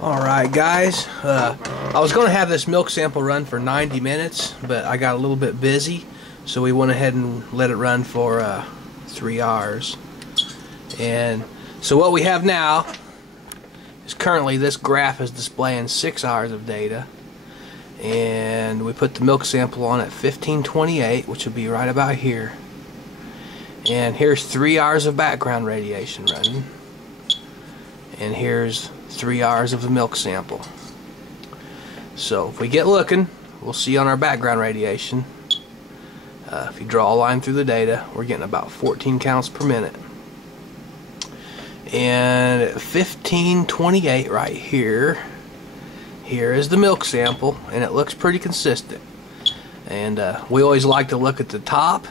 Alright guys, I was going to have this milk sample run for 90 minutes, but I got a little bit busy, so we went ahead and let it run for 3 hours. And so what we have now is currently this graph is displaying 6 hours of data, and we put the milk sample on at 1528, which will be right about here. And here's 3 hours of background radiation running, and here's 3 hours of the milk sample. So if we get looking, we'll see on our background radiation, if you draw a line through the data, we're getting about 14 counts per minute. And at 1528 right here, here is the milk sample, and it looks pretty consistent. And we always like to look at the top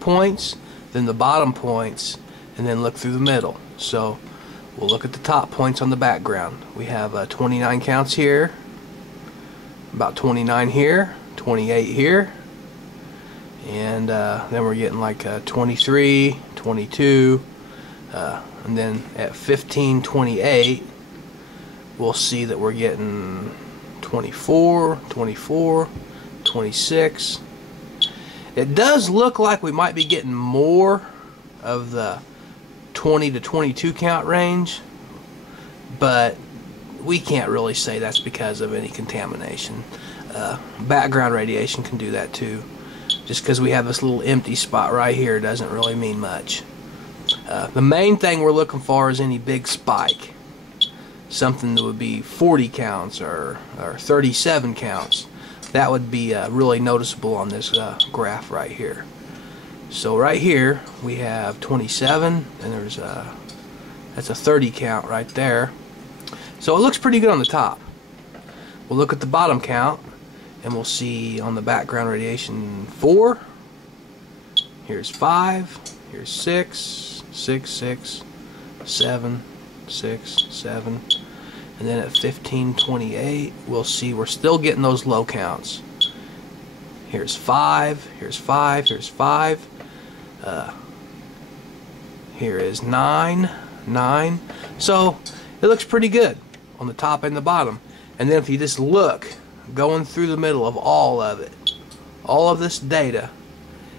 points, then the bottom points, and then look through the middle. So we'll look at the top points on the background. We have 29 counts here, about 29 here, 28 here, and then we're getting like 23, 22, and then at 1528 we'll see that we're getting 24, 24, 26. It does look like we might be getting more of the 20 to 22 count range, but we can't really say that's because of any contamination. Background radiation can do that too. Just because we have this little empty spot right here doesn't really mean much. The main thing we're looking for is any big spike, something that would be 40 counts or 37 counts. That would be really noticeable on this graph right here. So right here we have 27, and there's that's a 30 count right there. So it looks pretty good on the top. We'll look at the bottom count, and we'll see on the background radiation 4. Here's 5. Here's 6, 6, 6, 7, 6, 7. And then at 1528 we'll see we're still getting those low counts. Here's 5, here's 5, here's 5. Here is 9, 9. So it looks pretty good on the top and the bottom. And then if you just look, going through the middle of all of it, all of this data,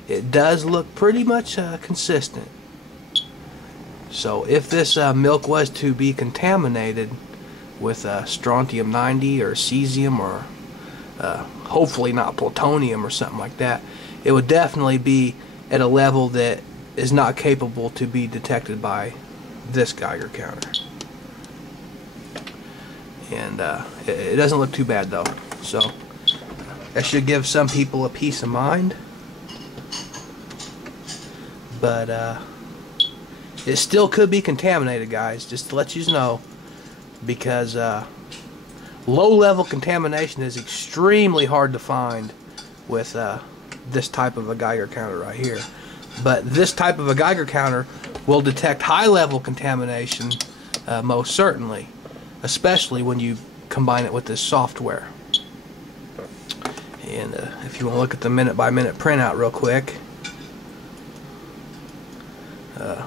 it does look pretty much consistent. So if this milk was to be contaminated with strontium 90 or cesium or hopefully not plutonium or something like that, it would definitely be at a level that is not capable to be detected by this Geiger counter. And it doesn't look too bad though, so that should give some people a peace of mind. But it still could be contaminated, guys, just to let you know, because low-level contamination is extremely hard to find with this type of a Geiger counter right here. But this type of a Geiger counter will detect high-level contamination most certainly, especially when you combine it with this software. And if you want to look at the minute-by-minute printout real quick,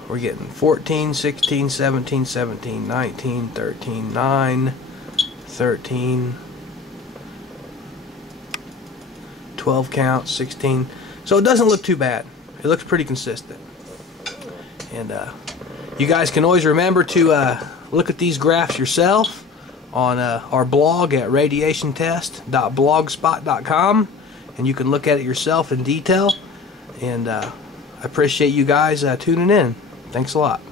we're getting 14, 16, 17, 17, 19, 13, 9, 13, 12 counts, 16. So it doesn't look too bad. It looks pretty consistent. And you guys can always remember to look at these graphs yourself on our blog at radiationtest.blogspot.com, and you can look at it yourself in detail. And I appreciate you guys tuning in. Thanks a lot.